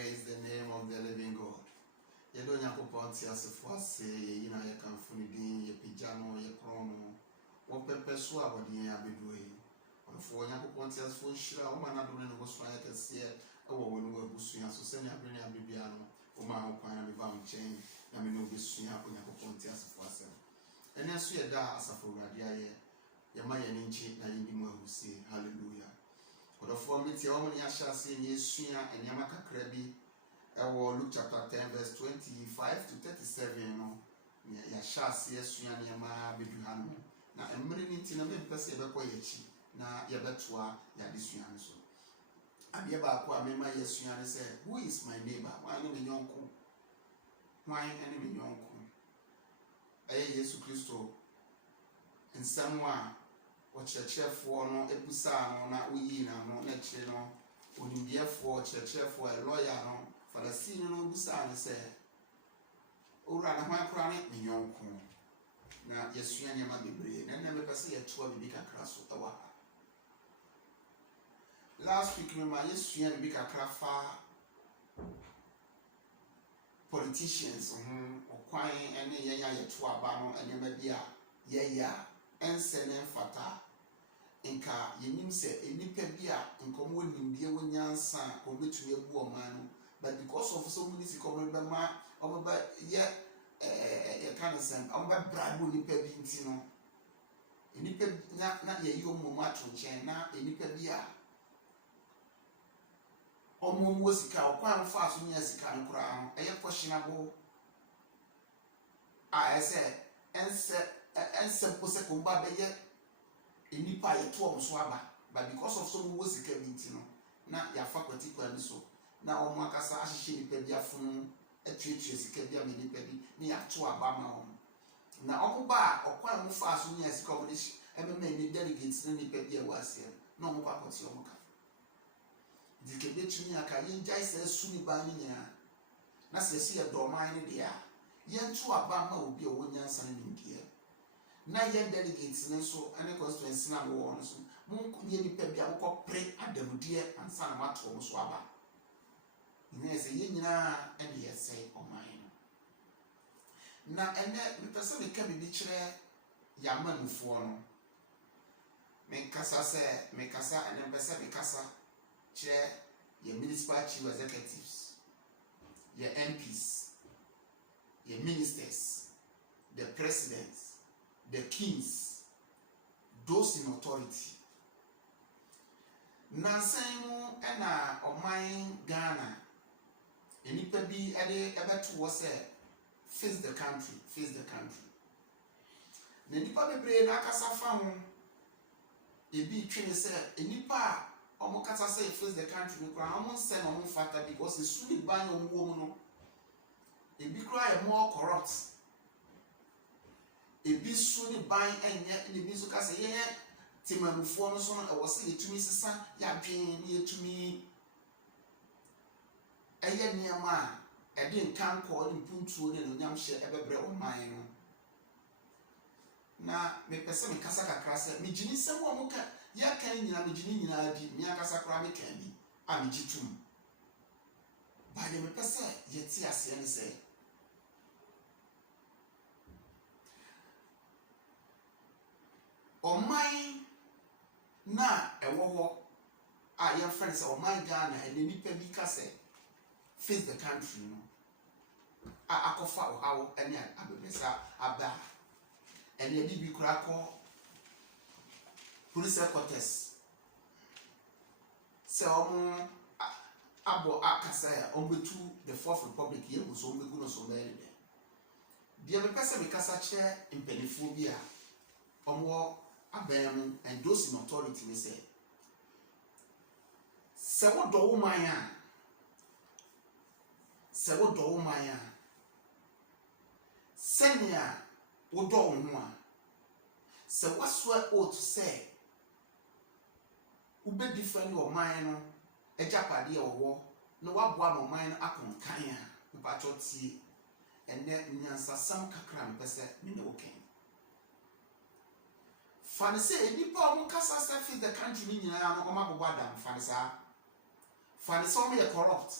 Praise the name of the living God. You don't have to put yourself say, you know, you can find it, your pijama, your chrono, what purpose what you have been doing. For you have to put yourself sure, I'm not doing what's right. I can see it. Oh, when we were busy, so send your brain a bibiano, or my own kind of bound chain. I mean, you'll be soon up when you put yourself. And as you are there, as a for Radia, your my energy, na you know who say, hallelujah. But for me, the only I shall say, yes, and Yamaka Krabi. Luke chapter 10 verse 25 to 37 no ya shall see asua ne ma beduhanu na emre ni ti na me pese be kwa yachi na ya betoa ya desua ne so ade ba kwa me ma yesua ne say who is my neighbor why no me nyonko why ene me nyonko aye Yesu Kristo nsam a o chechefo no ebusa no na oyi na no na chire no onimbiefo chechefo a lawyer no for the scene no busa ne say ora na hwan kra ne nyonko na yesua nyama bebre na me pese ye toa bibi kakra so ewa last week me ma yesua bibi kakra fa politicians okwan ene ye ya ye toa ba no ene ma bia ye ya ensene fata nka yenim se enipa bia nkomo nimdie wonyansa ko betumi ebu o man no. But because of so many people, you can't send. I'm about bribe with the pebble. Any peb not ye young much on China, any pebia. Almost was a cow, quite fast when yes, can crown. I am questionable. I said, and simple second baby yet. Any pie to swabber, but because of some was a cabin, not your faculty, so. Na omakasa ahihye nipa bi afunu atwetwe sika bi ameni nipa bi ne yato abama ho na okoba a okwan mu fa so ne sika omo de emema ni delegates ne nipa bi awase na omo kwa kwoti omo ka dikebe tumi aka yenjai se su ni ba ni nya na se se ye doman ne de a yento abama obi o wonyansa ne nimkie na yen delegates ne so ene constituency na wo no so mun ye nipa bi akọ pre adamudie ansa na mato omo so aba. Yes, you know, and yes, say, oh, mine. Now, and that the person can be chere Yaman for make Cassa say, make Cassa and then Bessa Casa chair your municipal chief executives, your MPs, your ministers, the presidents, the kings, those in authority. Now, saying, and of mine Ghana. Enipa bi ade ebeto wo se face the country. Na nipa bebre na akasa fa ho ebi twene se enipa omo kasa se face the country no kra omo nse no mo fata because the suni ban omo wo no ebi kra e more corrupt ebi suni ban enye ebi so kasa ye timamufo no so no e wo se yetumi sesa ya dwen yetumi eye niama ede nkan ko ni puntuo ne no nyam hye ebebre o man no na me pese me kasa kakra se me gini sem wo muka ya kan nyina me gini nyina di me akasa kra me kan bi a me gitum ba de me pese ye ti ase ne se o man na ewo ho a your friends o man Ghana and nipa bi kase face the country no akofa how any abebesa aba and ye bi kura ko police headquarters se abo akasa ya ombetu the fourth republic ye go so ombeku no so mere de me pese me kasa che impenifo bi a omo abam and those in authority we say se wo do woman a se wo do woman a senya wo do wo ho a se waswa o to say ube different wo man no ejapade e wo no waboa mo man no akonkan a mpacho tie ene nyansa sam kakra mpese me ne wo ken fanise nipa o kasa sa fit the country ni nyina no o mabobo adam fanisa o me corrupt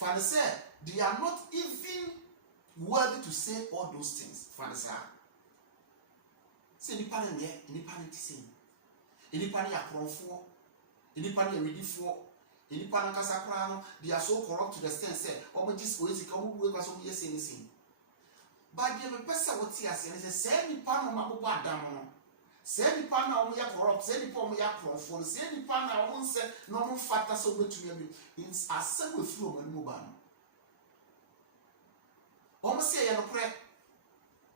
Father said, they are not even worthy to say all those things. Father said, say any party there, any party to sing, any party a crown for, any party a ready for, any party casacrano, they are so corrupt to the extent said, oh, just wait to come away because of yes anything. But the person what he has said is say any party on my bad down. Say any party now we are corrupt, say any party we are crown for, say any party now won't say no more factor so good to me. It's a single flow and move on. Almost say no pray,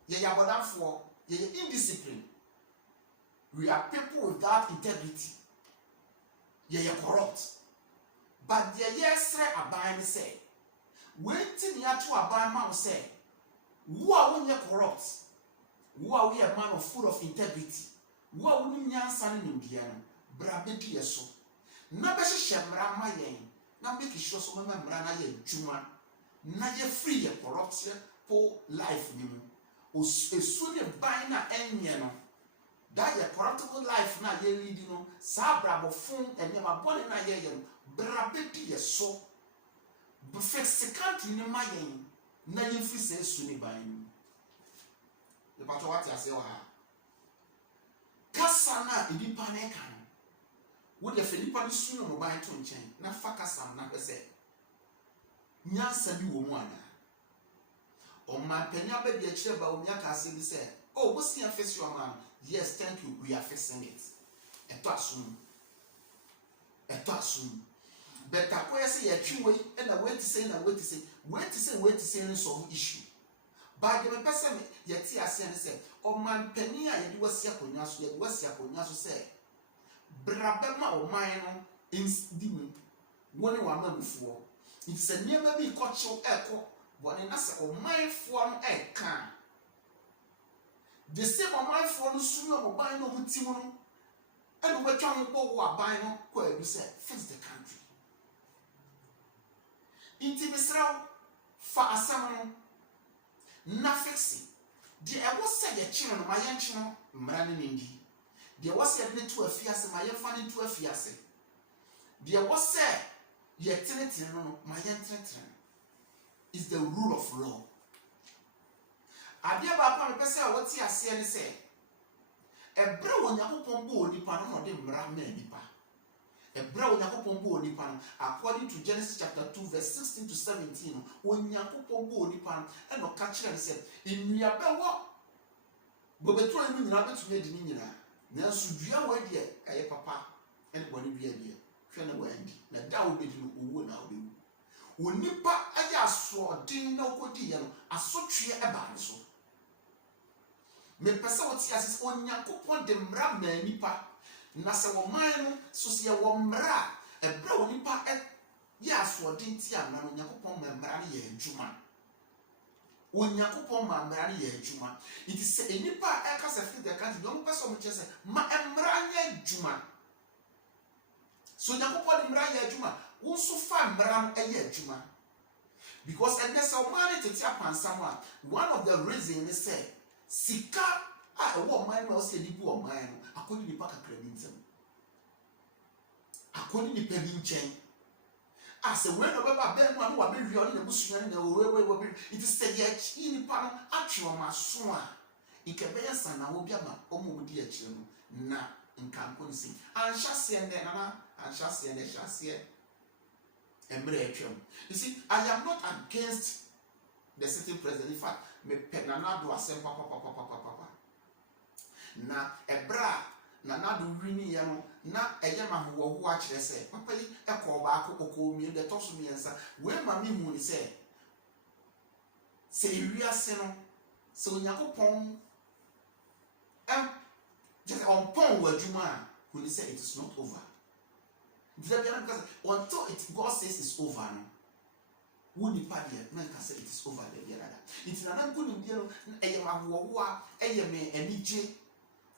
ye are for ye indiscipline. We are people without integrity. Ye are corrupt. But the yes abide say, waiting here to abide man say, who are we corrupt? Who are we a man of full of integrity? Who are we nyansan in Indiana? Brabedi yeso. Na beshi shemra ma yen. Na make sure so mema mra na ye juma. Na ye free ye corrupt po life ni mu. Esu ne ban na enye no. That ye corruptible life na ye lead no. Sa brabo fun enye ma body na ye yen. Brabedi yeso. Befek second ni ma yen. Na ye free se esu ne ban. The pato what ya say wa. Kasa na edipa na eka no. Wo de fenipa ni sunu no ban to nchen. Na fa kasa na pese. Nyansa bi wo mu ana. O ma penya ba bi a kire ba o mi aka ase bi say, "Oh, what's your face your man? Yes, thank you. We are fixing it." Eto asum. Eto asum. But akoya say ya twiwe e na wait to say na wait to say. Wait to say any solve issue. But the person yet see as say, "O man penya ye di wasi akonya so ye wasi akonya so say, brabema o man no insdimi woni wa mamufuo." It is a never be cultural echo, but in us or my form a can. The same on my phone sooner or buy no Timono, and we're trying to go buy no where you say, fix the country. Intimisrao, for a salmon, not fixing. There was said a children, my young children, running indeed. There was said to a fiasse, my young fan into a fiasse. There was said, your tenant, my young is the rule of law. I dear Papa, the person what he has said and say. A brow on your pombo nipan or the brahman nipa. A brow on your pombo nipan, according to Genesis chapter 2, verse 16 to 17, when Yaku pombo nipan and no catcher and said, in Yabawa, but between me, rabbit to me, Dinina. Now, should you away dear, a papa, and one be a dear. Wendy, na da will be doing now. When Nipa Aya saw din no codian, a so tree a banso. Me pesa what he has on Yakupon de Mra Nipa, Nasa Womano, Sosia Womra, a brown Nipa at Yas for Dintia, and Yakupon Mamrani and Juma. When Yakupon Mamrani and Juma, it is a Nipa Akas of the country, young person which is Ma Amrani Juma. So Yakupon Mraya Juma, also find Mram a Juma. Because unless a man to tap on someone, one of the reasons is say, Sika, I want mine was a deep of mine, according to Paka Credinton. According to Penny Chain. As a word of a bad one who are very young in the bush and the way it is said yet in Pan, actual Masua. It can be a son, I will be a man, almost dear children, na in Campon. And shall see and then, and shall see and they shall see it. You see, I am not against the sitting president. In fact, me penanado asem papa. Na ebra na nado wini ye no na eyema ho wo a kire se papa yi ekọ ba akọ mi de toso mi ensa we ma mi hu ni se wiase no se Onyankopon just on pon wa adwuma hu ni se it is not over. Because until God says it's over, when you party, man can say it is over. It's an good deal. A man, and EJ.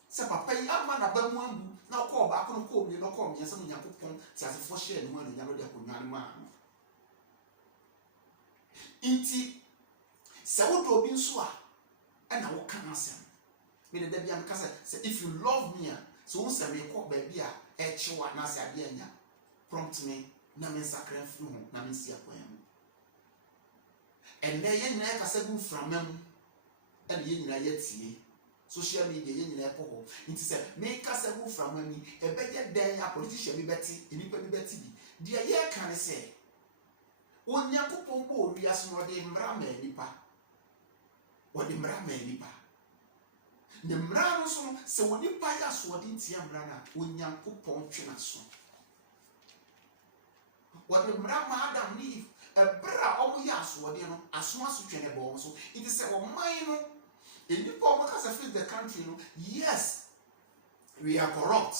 Say, Papa, I'm man about one. Now call back on call me, no call me, and some young people say, for share and one another could not man. Inti, Sawood Robin Swa, and I will come myself. May the Debian Casa say, if you love me, so say me call baby, a chihuahua, Nasa, prompt me, na men sacred flu, na men see a poem. And then yen na kasa gu from mem and yen na yetie social media yen na epo nti se me kasa gu from mem e beje den ya politician bi beti enipa bi beti bi dia ye kan se onyankopon bo wiase no de mra ma nipa wode mra ma nipa ne mra no so se woni pa ya so wode ntia mra na onyankopon twena so wode mra ma Adam ni ebra omo ya so wode no aso twene bo so it is o man no enipa omo kasa fit the country no yes we are corrupt.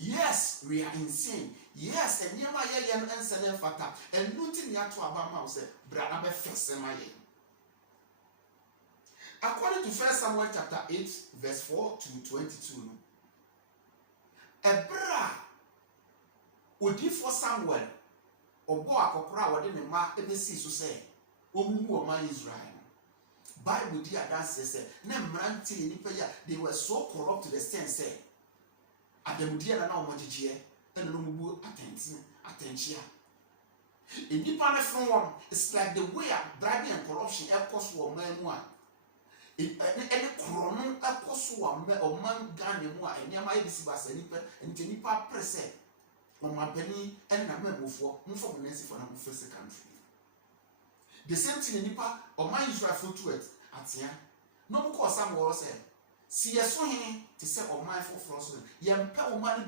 Yes, we are insane. Yes, and near my yen and sell fata and nothing yet to about mouse, brother first my yen. According to 1 Samuel chapter 8, verse 4 to 22. A bra would for Samuel or boy akokra wode ne ma ebesi so say omumu o man Israel. Bible dia dance say na mranti nipa ya they were so corrupt to the extent say Ademudia na omogigye and no mubu attention. In the panel from one, it's like the way bribery and corruption echoes for man one. In any chrono echoes for man Ghana more, and near my disibas and Jenipa press on my penny and a member for Nancy for the first country. The same thing in Nipa or my Israel foot to it at here. No more some was said. See a swing to say or mindful frost, yampa money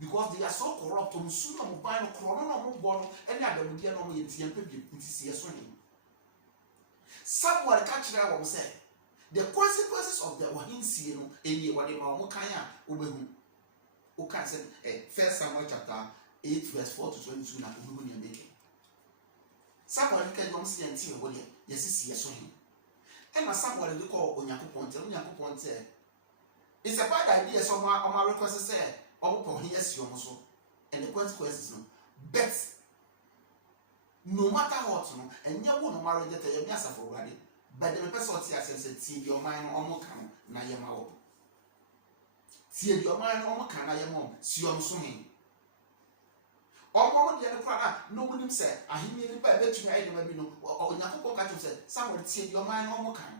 because they are so corrupt on sooner mobile chrono born any other would get on the yampa see a swing. Someone catch that one say the consequences of the Wahinsi in the Wadima Mokaya Ubehum. Uka said 1 Samuel chapter 8, verse 4 to 22 na Ubuni making. Someone can see and see what yes, see a swing. And my son what they call Onyaku Ponte. It's a bad idea, so my request say, oh, yes, you also, and the consequences no. But no matter what, no, and you won't marry that you are for ready. But the person said, see your mind almost can, na yama. See your mind almost can, I am see your swimming. All the other product, nobody said, I hear me by bet you maybe no, or Yakuko Kato said, somebody said your mind almost can.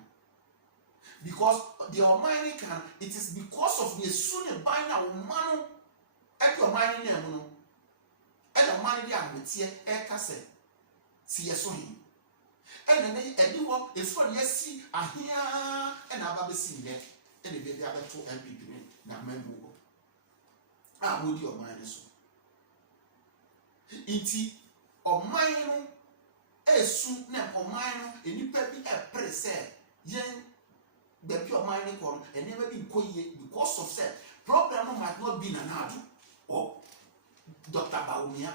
Because the Almighty can, it is because of the soon and by now man at your mind name, and the money they are with here, cassette. See a swing. And then anyone is for yes, see, I hear and I've ever seen that, and the other two MPP, not member. I would your mind so. Iti Almighty a soon name Almighty, and you pay me a press, yen. The pure mind and never been because of that problem might not be an adu or Dr. Baumia,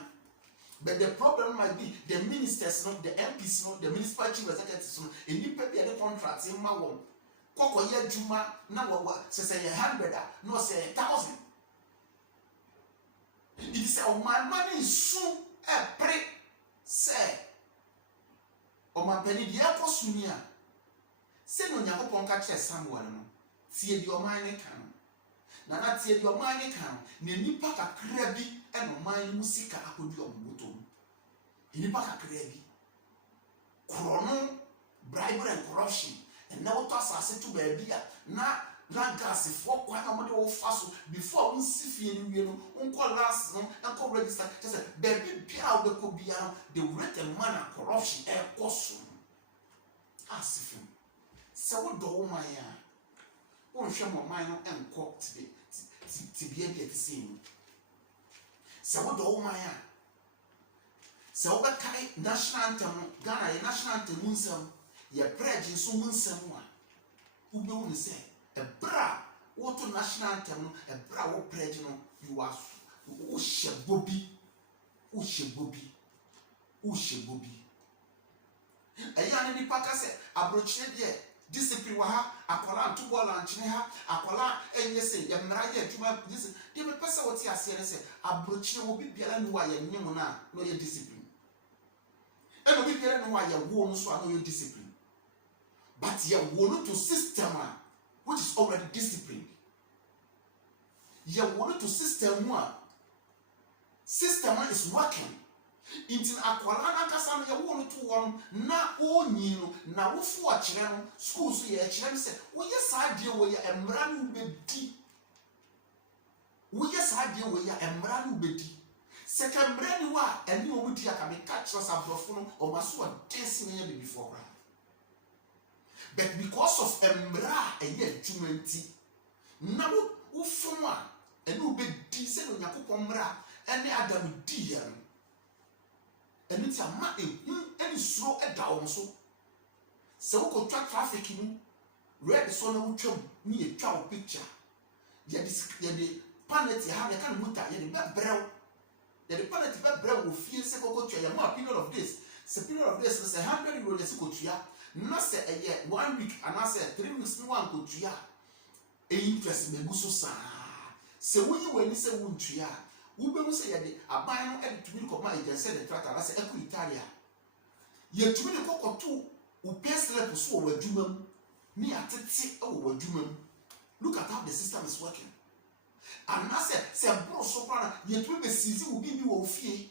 but the problem might be the ministers, not the MPs, not the municipal chief executives, and you pay the contracts in my home. Coco ye Juma, now say 100, no say 1,000. It is my money is soon a pre say, or my penny the airport sunia. Say no Yakupon catch Samuel, see your mind can. Nana tie your mind can, Nipa Krabi and mind musica could be on bottom. Nipa Krabi. Chrono, bribery and corruption, and now toss us to baby. Na gas for quite a mother of fossil before we see you, uncle last and co register. Just a baby piao the cobiano, the rate and manner corruption air costume. As if so what do my won't show my mind and court to be able to see him. So what do my so what kind national anthem Ghana national anthem munsem ye pledge so munsem one who be say a bra what national anthem a bra what pledge no you are who she Bobby a young nipa kase abrochire de discipline wa ha akwala ntubọ lanchine ha akwala enye se ye mra ye adwuma this de me pese what ya se se abrochire wo bibiara ni wa ye nyem na no ye discipline and we bibiara ni wa ye wo nso no ye discipline but ye wo no to system which is already disciplined ye wo no to system is working Inti akwala na kasa no ye wo no to wo na onyi no na wo fu a kire no school so ye kire no se wo ye sa de wo ye emra no bedi wo ye sa de wo ye emra no bedi se ka emra ni wa ani wo di aka me catch us abrofo no o maso a dance ne ye before kra but because of emra eye adwumanti na wo fu a ani wo bedi se no yakopon mra ene adam di ya no eni ti ama eni suro eda wo so se wo ko traffic mu red so na wo twam ni ye twa wo picture ye de planet ha ye kan muta ye de bebrew ye de planet bebrew wo fie se ko twa ye ma period of days se period of days se 100 euro se ko twa no se eye 1 week and say 3 weeks no wan ko twa e interest me gu so sa se wo yi wani se wo ntwa ube mu se yede aban no e tumi ko ma agency de tractor na se eku Italia ye tumi de kokoto u pesle so wo adwuma mu ni atete wo adwuma mu. Look at how the system is working. And na se bro so plan ye tumi be sizi wo bi wo fie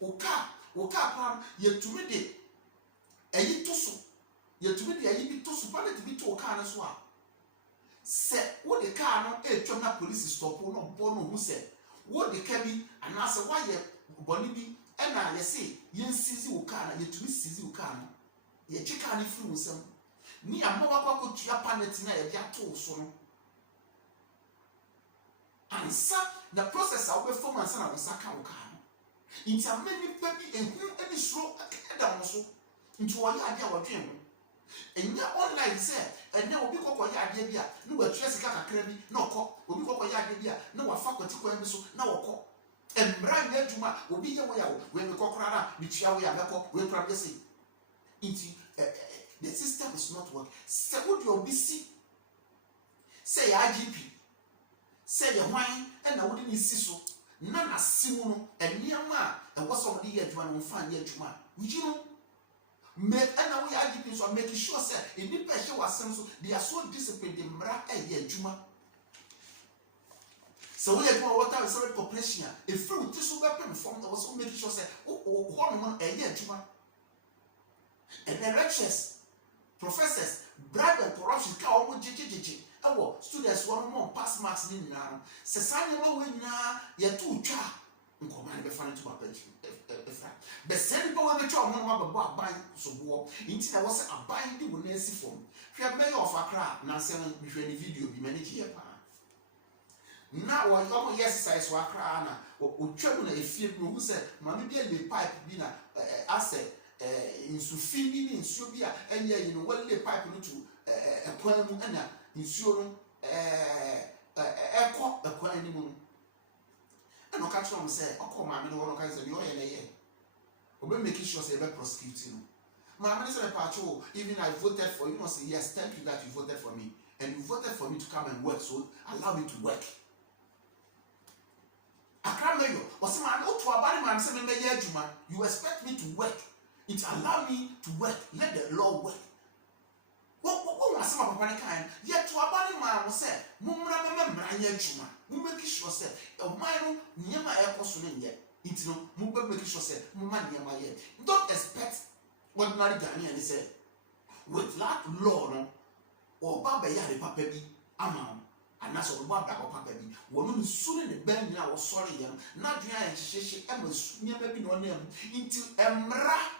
o ka plan ye tumi de eyi to so ye tumi de eyi bi to so plan de bi to o ka na so a se wo de car no e twam na police stop no bo no hu se wo de ka bi anase wa ye boni bi e na ye se ye nsizi wo car na ye tumi sizi wo car no ye tweka ni firi nsam ni amawa kwa tua panet na ye dia to so no ansa the process a wo be form ansa na wo saka wo car no inti amani pa bi ehu ani suro da wo so nti wo ya dia wo dwen ho enya online say ene obi kokko ya ade bia na wa twa sika kakra bi na okọ obi kokko ya ade bia na wa fa kwati kwan bi so na okọ embra nya adwuma obi ye wo ya wo we me kokora na bi tua wo ya beko we pra be say into the system is not working. Se would you be see say IGP say your wine and I wouldn't see so nana simuno and niama and what's on the edge one fan yet juma you know make and we IGP so making sure say in the pressure was so they are so disciplined in mra e juma so we are water is corporation if fruit this will be from that was so making sure say one e juma and the lecturers professors bribe and corruption ka omo jijiji ewo students one more pass marks ni na se sanye ma we nyina ye to twa nkoma ne be fa to papa efra be send pa we be twa omo ma babo aban so bo inti na wo se aban di wo na asi form hwe mayor of Accra na se we hwe ni video bi manage ye pa na wo omo exercise wa Accra na o twa mu na efie bi wo se ma me bi le pipe bi na asset insufi ni nsuo bi a enye yi no wale pipe no to ekwan mu ana nsuo no ekwan ni mu no ka tro am say okọ ma me no wono ka say bi o ye na ye obe make sure say be prosecute no ma me say pacho even I voted for you, know say yes, thank you that you voted for me and you voted for me to come and work, so allow me to work. Accra Mayor was man o to abari man say me be ye adwuma, you expect me to work. It allow me to work. Let the law work. What was some of the kind? Yet to a body man was said, Mumra Manya Juma, who make sure said, of mine, Yama air person yet. It's no Mumba make sure said, Mumma Yama yet. Don't expect ordinary Ghanaian said, with that law, no, or Baba Yari Papebi, Amam, and that's all Baba Papebi. Woman soon in the band now was sorry, not Yan Shishi, Emma's never been on them into Emra.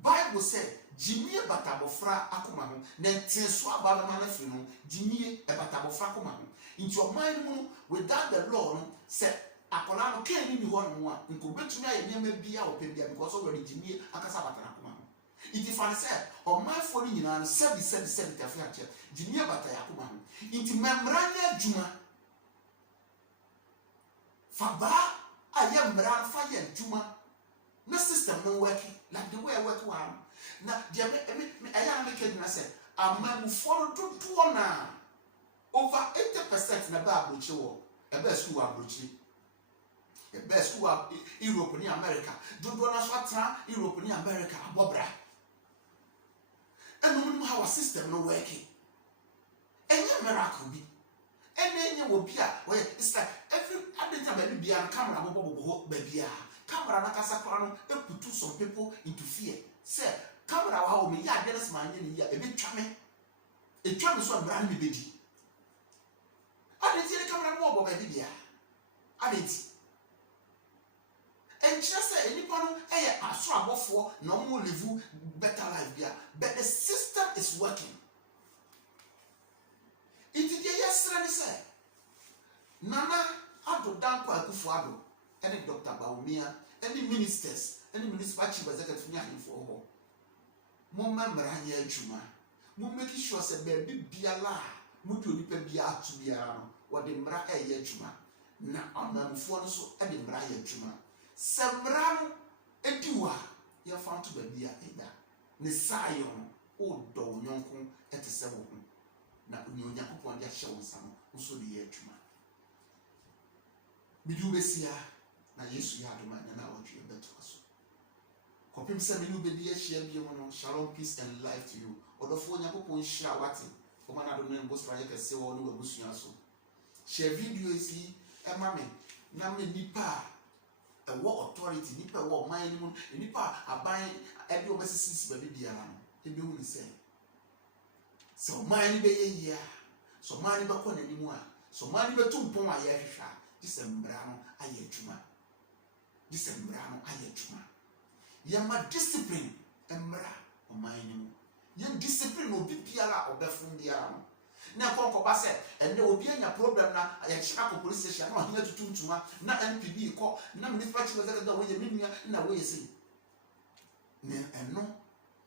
Bible said, Jimmy batabofra akoma ho, na tenso abalama na firi no, Jimmy batabofra akoma ho. Into your mind without the law, said akola no ken ni ho no a, nko betumi aye nyama bia o pebia because already Jimmy akasa batana akoma ho. It is fan said, o man for ni nyina no sebi tafi ache, Jimmy bataya akoma ho. Into membrania juma. Faba aye mra fa ye juma. No system no working like the way I work one. Now, I am making myself. A man who follow to na over 80% na ba abrochi a best school abrochi. The best school Europe in America. Do na swata Europe in America abobra. And no know how a system no working. And you miracle be. And then you will be where it's like every other time baby be a camera bobo baby. camera na kasa kwa no e put some people into fear. Say camera wa o me ya address man ye ni ya e be twa me. E twa me so mbra me bedi. Adenti e camera mo obo ba bia. Adenti. And just say anyone a struggle for no more live better life there. But the system is working. It is yesterday say Nana Ado Danko Akufo-Addo, any Dr. Bawumia, any ministers, any municipal chief executive near him for all. Mumma Maranya Juma. Mum making sure say baby biala, mutu nipe bia to biano, or the mra ye juma. Na on so at the mra ye juma. Sembrano ediwa ya found to be a eda ne sayon o do nyonko etesebo ho na onyankopon dia hye wonsam nso de ye adwuma bidu besia na Yesu ya adoma na wodwe beto aso kopim se me no be dia hye bia mo no. Shalom, peace and life to you. Odofo onyankopon hira wate o ma na do no mbosra ye kese wo no wabusua so share video isi e ma me na me nipa a war authority, nipa war minimum, nipa aban every overseas baby biara no. Ebe hu ni say. So man be ye ya. So man be ko nanimu a. So man be tumpon a ye hwehwa. Disembra no aye adwuma. Disembra no aye adwuma. Ye ma discipline emra o minimum. Ye discipline obi biara obefun biara no. Na konkoba se ene obi anya problem na ya chika ko police station na ohia tutuntuma na MPB ko na municipal chief executive wo ye menua na wo ye sei ne eno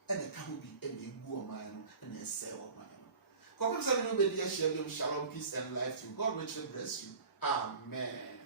ene ka ho bi ene egu o man no ene ese o man no ko ko se no be dia share. Shalom, peace and life to you. God richly bless you. Amen.